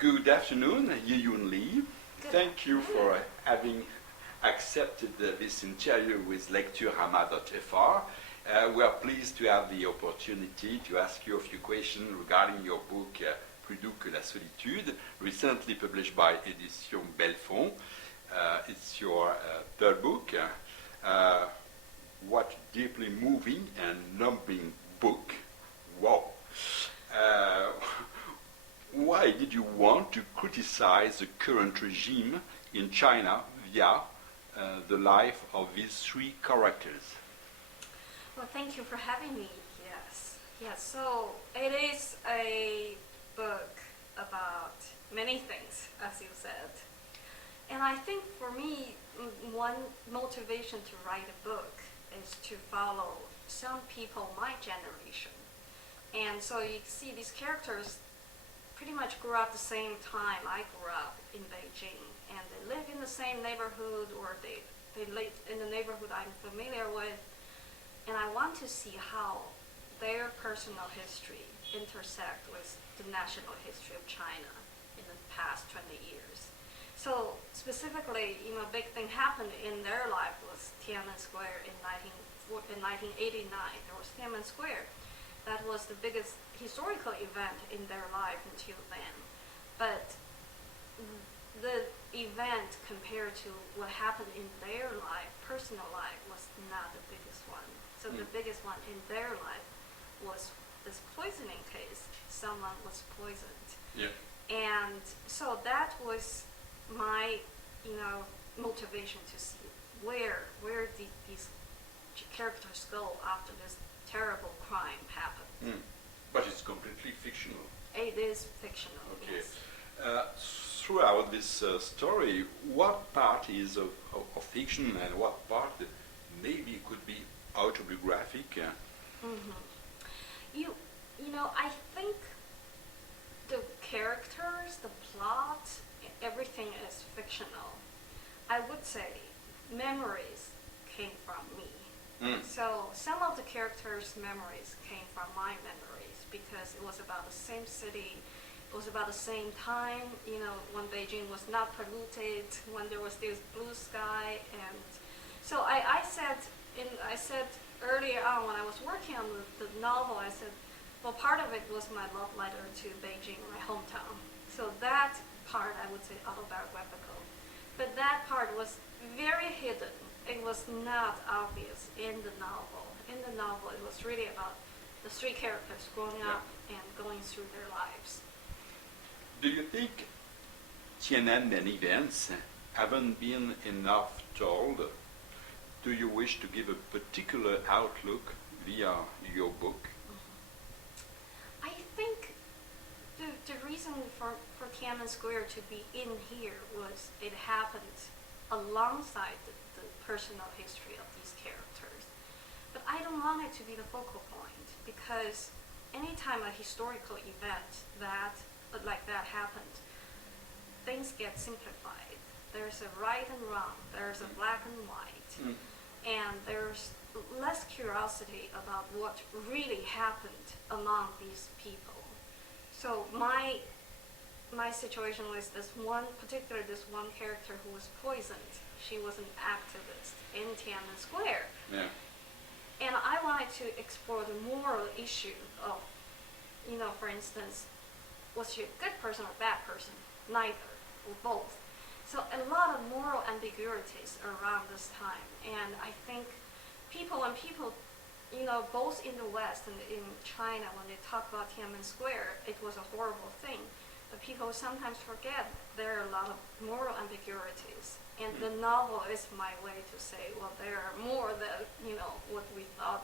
Good afternoon, Yiyun LI. Good Thank you afternoon. for having accepted this interview with lecturama.fr. We are pleased to have the opportunity to ask you a few questions regarding your book Plus doux que la solitude, recently published by Editions Belfond. It's your third book. What deeply moving and numbing book. Wow. Why did you want to criticize the current regime in China via the life of these three characters? Well, thank you for having me. Yes. So it is a book about many things, as you said. And I think for me, one motivation to write a book is to follow some people my generation. And so you see these characters pretty much grew up the same time I grew up in Beijing, and they live in the same neighborhood, or they live in the neighborhood I'm familiar with, and I want to see how their personal history intersect with the national history of China in the past 20 years. So specifically, a big thing happened in their life was Tiananmen Square in 1989. There was Tiananmen Square. That was the biggest historical event in their life until then. But the event compared to what happened in their life, personal life, was not the biggest one. So the biggest one in their life was this poisoning case. Someone was poisoned. Yeah. And so that was my, motivation to see where these characters go after this terrible crime happened. But it's completely fictional. It is fictional, okay. Yes. Throughout this story, what part is of fiction and what part maybe could be autobiographic? I think the characters, the plot, everything is fictional. I would say memories came from me. So some of the characters' memories came from my memories because it was about the same city, it was about the same time, when Beijing was not polluted, when there was this blue sky. And so I said earlier on when I was working on the novel, I said, well, part of it was my love letter to Beijing, my hometown. So that part I would say autobiographical. But that part was very hidden. It was not obvious in the novel. In the novel, it was really about the three characters growing up and going through their lives. Do you think Tiananmen events haven't been enough told? Do you wish to give a particular outlook via your book? I think the reason for Tiananmen Square to be in here was it happened alongside the personal history of these characters. But I don't want it to be the focal point because anytime a historical event like that happened, things get simplified. There's a right and wrong, there's a black and white, and there's less curiosity about what really happened among these people. So my situation was this one character who was poisoned. She was an activist in Tiananmen Square. Yeah. And I wanted to explore the moral issue of, for instance, was she a good person or a bad person? Neither, or both. So a lot of moral ambiguities around this time. And I think when people, both in the West and in China, when they talk about Tiananmen Square, it was a horrible thing. But people sometimes forget there are a lot of moral ambiguities. And the novel is my way to say, well, there are more than, what we thought